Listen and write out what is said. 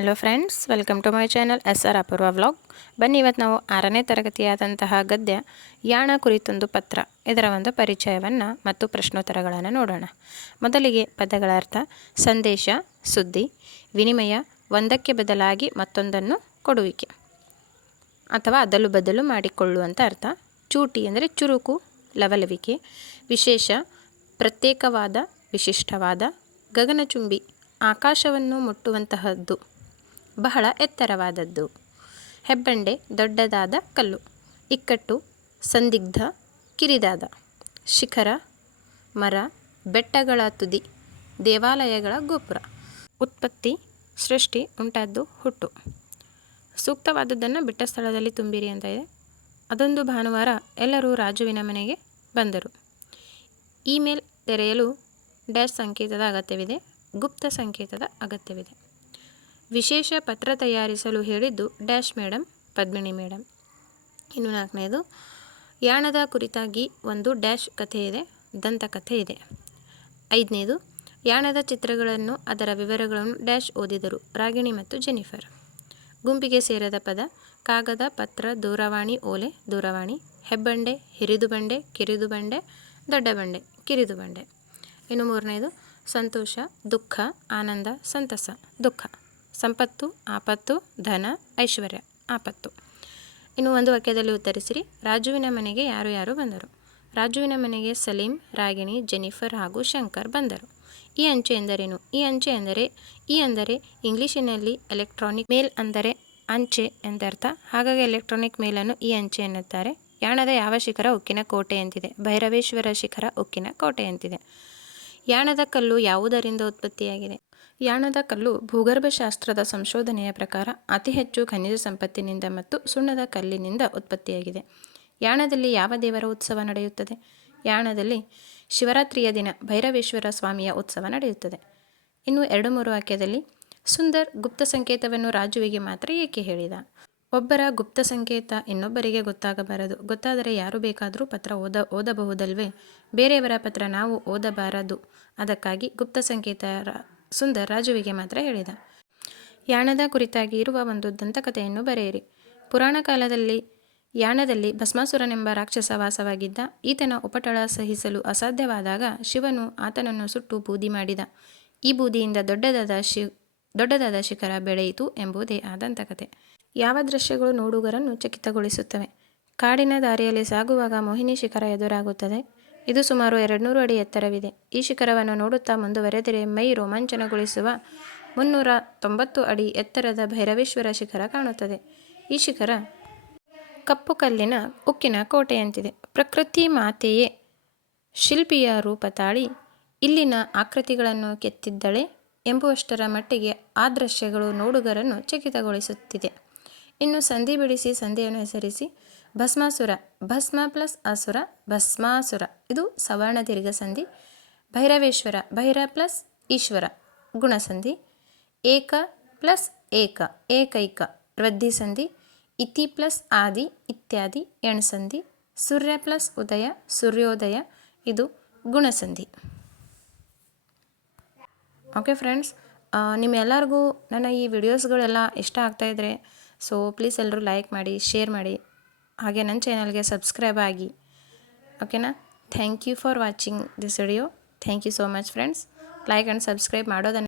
Hello friends welcome to my channel S R Apoorva vlog ಬನ್ನಿ ಇವತ್ತು ನಾವು ಆರನೇ ತರಗತಿಯಾದಂತಹ ಗದ್ಯ ಯಾಣ ಕುರಿತೊಂದು ಪತ್ರ, ಇದರ ಒಂದು ಪರಿಚಯವನ್ನು ಮತ್ತು ಪ್ರಶ್ನೋತ್ತರಗಳನ್ನು ನೋಡೋಣ. ಮೊದಲಿಗೆ ಪದಗಳ ಅರ್ಥ, ಸಂದೇಶ, ಸುದ್ದಿ, ವಿನಿಮಯ, ಒಂದಕ್ಕೆ ಬದಲಾಗಿ ಮತ್ತೊಂದನ್ನು ಕೊಡುವಿಕೆ ಅಥವಾ ಅದಲು ಬದಲು ಮಾಡಿಕೊಳ್ಳುವಂಥ ಅರ್ಥ. ಚೂಟಿ ಅಂದರೆ ಚುರುಕು, ಲವಲವಿಕೆ, ವಿಶೇಷ, ಪ್ರತ್ಯೇಕವಾದ, ವಿಶಿಷ್ಟವಾದ, ಗಗನಚುಂಬಿ, ಆಕಾಶವನ್ನು ಮುಟ್ಟುವಂತಹದ್ದು. ಬಹಳ ಎತ್ತರವಾದದ್ದು. ಹೆಬ್ಬಂಡೆ ದೊಡ್ಡದಾದ ಕಲ್ಲು, ಇಕ್ಕಟ್ಟು ಸಂದಿಗ್ಧ ಕಿರಿದಾದ ಶಿಖರ, ಮರ, ಬೆಟ್ಟಗಳ ತುದಿ, ದೇವಾಲಯಗಳ ಗೋಪುರ. ಉತ್ಪತ್ತಿ, ಸೃಷ್ಟಿ ಉಂಟಾದ್ದು ಹುಟ್ಟು. ಸೂಕ್ತವಾದದ್ದನ್ನು ಬಿಟ್ಟ ಸ್ಥಳದಲ್ಲಿ ತುಂಬಿರಿ ಅಂತ ಇದೆ. ಅದೊಂದು ಭಾನುವಾರ ಎಲ್ಲರೂ ರಾಜುವಿನ ಮನೆಗೆ ಬಂದರು. ಇಮೇಲ್ ತೆರೆಯಲು ಡ್ಯಾಶ್ ಸಂಕೇತದ ಅಗತ್ಯವಿದೆ, ಗುಪ್ತ ಸಂಕೇತದ ಅಗತ್ಯವಿದೆ. ವಿಶೇಷ ಪತ್ರ ತಯಾರಿಸಲು ಹೇಳಿದ್ದು ಡ್ಯಾಶ್ ಮೇಡಮ್ ಪದ್ಮಿನಿ ಮೇಡಮ್ ಇನ್ನು ನಾಲ್ಕನೇದು, ಯಾಣದ ಕುರಿತಾಗಿ ಒಂದು ಡ್ಯಾಶ್ ಕಥೆ ಇದೆ ದಂತಕಥೆ ಇದೆ. ಐದನೇದು, ಯಾಣದ ಚಿತ್ರಗಳನ್ನು ಅದರ ವಿವರಗಳನ್ನು ಡ್ಯಾಶ್ ಓದಿದರು ರಾಗಿಣಿ ಮತ್ತು ಜೆನಿಫರ್. ಗುಂಪಿಗೆ ಸೇರದ ಪದ, ಕಾಗದ, ಪತ್ರ, ದೂರವಾಣಿ, ಓಲೆ, ದೂರವಾಣಿ, ಹೆಬ್ಬಂಡೆ, ಹಿರಿದು ಬಂಡೆ, ಕಿರಿದು ಬಂಡೆ, ದೊಡ್ಡ ಬಂಡೆ, ಕಿರಿದು ಬಂಡೆ. ಇನ್ನು ಮೂರನೇದು, ಸಂತೋಷ, ದುಃಖ, ಆನಂದ, ಸಂತಸ, ದುಃಖ. ಸಂಪತ್ತು, ಆಪತ್ತು, ಧನ, ಐಶ್ವರ್ಯ, ಆಪತ್ತು. ಇನ್ನು ಒಂದು ವಾಕ್ಯದಲ್ಲಿ ಉತ್ತರಿಸಿರಿ. ರಾಜುವಿನ ಮನೆಗೆ ಯಾರು ಯಾರು ಬಂದರು? ರಾಜುವಿನ ಮನೆಗೆ ಸಲೀಂ, ರಾಗಿಣಿ, ಜೆನಿಫರ್ ಹಾಗೂ ಶಂಕರ್ ಬಂದರು. ಈ ಅಂಚೆ ಎಂದರೇನು? ಈ ಅಂಚೆ ಎಂದರೆ, ಈ ಅಂದರೆ ಇಂಗ್ಲೀಷಿನಲ್ಲಿ ಎಲೆಕ್ಟ್ರಾನಿಕ್ ಮೇಲ್ ಅಂದರೆ ಅಂಚೆ ಎಂದರ್ಥ. ಹಾಗಾಗಿ ಎಲೆಕ್ಟ್ರಾನಿಕ್ ಮೇಲನ್ನು ಈ ಅಂಚೆ ಎನ್ನುತ್ತಾರೆ. ಯಾಣದ ಯಾವ ಶಿಖರ ಉಕ್ಕಿನ ಕೋಟೆ ಅಂತಿದೆ ಭೈರವೇಶ್ವರ ಶಿಖರ ಉಕ್ಕಿನ ಕೋಟೆ ಅಂತಿದೆ ಯಾಣದ ಕಲ್ಲು ಯಾವುದರಿಂದ ಉತ್ಪತ್ತಿಯಾಗಿದೆ? ಯಾಣದ ಕಲ್ಲು ಭೂಗರ್ಭಶಾಸ್ತ್ರದ ಸಂಶೋಧನೆಯ ಪ್ರಕಾರ ಅತಿ ಹೆಚ್ಚು ಖನಿಜ ಸಂಪತ್ತಿನಿಂದ ಮತ್ತು ಸುಣ್ಣದ ಕಲ್ಲಿನಿಂದ ಉತ್ಪತ್ತಿಯಾಗಿದೆ. ಯಾಣದಲ್ಲಿ ಯಾವ ದೇವರ ಉತ್ಸವ ನಡೆಯುತ್ತದೆ? ಯಾಣದಲ್ಲಿ ಶಿವರಾತ್ರಿಯ ದಿನ ಭೈರವೇಶ್ವರ ಸ್ವಾಮಿಯ ಉತ್ಸವ ನಡೆಯುತ್ತದೆ. ಇನ್ನು ಎರಡು ಮೂರು ವಾಕ್ಯದಲ್ಲಿ, ಸುಂದರ್ ಗುಪ್ತ ಸಂಕೇತವನ್ನು ರಾಜುವಿಗೆ ಮಾತ್ರ ಏಕೆ ಹೇಳಿದ? ಒಬ್ಬರ ಗುಪ್ತ ಸಂಕೇತ ಇನ್ನೊಬ್ಬರಿಗೆ ಗೊತ್ತಾಗಬಾರದು. ಗೊತ್ತಾದರೆ ಯಾರು ಬೇಕಾದರೂ ಪತ್ರ ಓದ, ಓದಬಹುದಲ್ವೇ? ಬೇರೆಯವರ ಪತ್ರ ನಾವು ಓದಬಾರದು. ಅದಕ್ಕಾಗಿ ಗುಪ್ತ ಸಂಕೇತ ಸುಂದರ್ ರಾಜುವಿಗೆ ಮಾತ್ರ ಹೇಳಿದ. ಯಾಣದ ಕುರಿತಾಗಿ ಇರುವ ಒಂದು ದಂತಕಥೆಯನ್ನು ಬರೆಯಿರಿ. ಪುರಾಣ ಕಾಲದಲ್ಲಿ, ಯಾಣದಲ್ಲಿ ಭಸ್ಮಾಸುರನೆಂಬ ರಾಕ್ಷಸ ವಾಸವಾಗಿದ್ದ, ಈತನ ಉಪಟಳ ಸಹಿಸಲು ಅಸಾಧ್ಯವಾದಾಗ ಶಿವನು ಆತನನ್ನು ಸುಟ್ಟು ಬೂದಿ ಮಾಡಿದ. ಈ ಬೂದಿಯಿಂದ ದೊಡ್ಡದಾದ ಶಿ, ದೊಡ್ಡದಾದ ಶಿಖರ ಬೆಳೆಯಿತು ಎಂಬುದೇ ಆ ದಂತಕಥೆ ಯಾವ ದೃಶ್ಯಗಳು ನೋಡುಗರನ್ನು ಚಕಿತಗೊಳಿಸುತ್ತವೆ? ಕಾಡಿನ ದಾರಿಯಲ್ಲಿ ಸಾಗುವಾಗ ಮೋಹಿನಿ ಶಿಖರ ಎದುರಾಗುತ್ತದೆ. ಇದು ಸುಮಾರು ಎರಡುನೂರು ಅಡಿ ಎತ್ತರವಿದೆ. ಈ ಶಿಖರವನ್ನು ನೋಡುತ್ತಾ ಮುಂದುವರೆದರೆ ಮೈ ರೋಮಾಂಚನಗೊಳಿಸುವ ಮುನ್ನೂರ ತೊಂಬತ್ತು ಅಡಿ ಎತ್ತರದ ಭೈರವೇಶ್ವರ ಶಿಖರ ಕಾಣುತ್ತದೆ. ಈ ಶಿಖರ ಕಪ್ಪು ಕಲ್ಲಿನ ಉಕ್ಕಿನ ಕೋಟೆಯಂತಿದೆ. ಪ್ರಕೃತಿ ಮಾತೆಯೇ, ಶಿಲ್ಪಿಯ ರೂಪ ತಾಳಿ, ಇಲ್ಲಿನ ಆಕೃತಿಗಳನ್ನು ಕೆತ್ತಿದ್ದಳೆ ಎಂಬುವಷ್ಟರ ಮಟ್ಟಿಗೆ ಆ ದೃಶ್ಯಗಳು ನೋಡುಗರನ್ನು ಚಕಿತಗೊಳಿಸುತ್ತಿದೆ. ಇನ್ನು ಸಂಧಿ ಬಿಡಿಸಿ, ಸಂಧಿಯನ್ನು ಹೆಸರಿಸಿ ಭಸ್ಮಾಸುರ, ಭಸ್ಮ ಪ್ಲಸ್ ಅಸುರ, ಭಸ್ಮಾಸುರ. ಇದು ಸವರ್ಣ ದೀರ್ಘ ಸಂಧಿ. ಭೈರವೇಶ್ವರ, ಭೈರ ಪ್ಲಸ್ ಈಶ್ವರ ಗುಣಸಂಧಿ ಏಕ ಪ್ಲಸ್ ಏಕ, ಏಕೈಕ ವೃದ್ಧಿ ಸಂಧಿ. ಇತಿ ಪ್ಲಸ್ ಆದಿ, ಇತ್ಯಾದಿ ಎಣ್ಸಂಧಿ ಸೂರ್ಯ ಪ್ಲಸ್ ಉದಯ, ಸೂರ್ಯೋದಯ ಇದು ಗುಣಸಂಧಿ ಓಕೆ ಫ್ರೆಂಡ್ಸ್ ನಿಮ್ಮೆಲ್ಲರಿಗೂ ನನ್ನ ಈ ವಿಡಿಯೋಸ್ಗಳೆಲ್ಲ ಇಷ್ಟ ಆಗ್ತಾಯಿದ್ರೆ ಸೊ ಪ್ಲೀಸ್ ಎಲ್ಲರೂ ಲೈಕ್ ಮಾಡಿ, ಶೇರ್ ಮಾಡಿ. ಹಾಗೆ ನನ್ನ ಚಾನಲ್ಗೆ ಸಬ್ಸ್ಕ್ರೈಬ್ ಆಗಿ. ಓಕೆನಾ thank you for watching this video thank you so much friends like and subscribe ಮಾಡೋದನ್ನು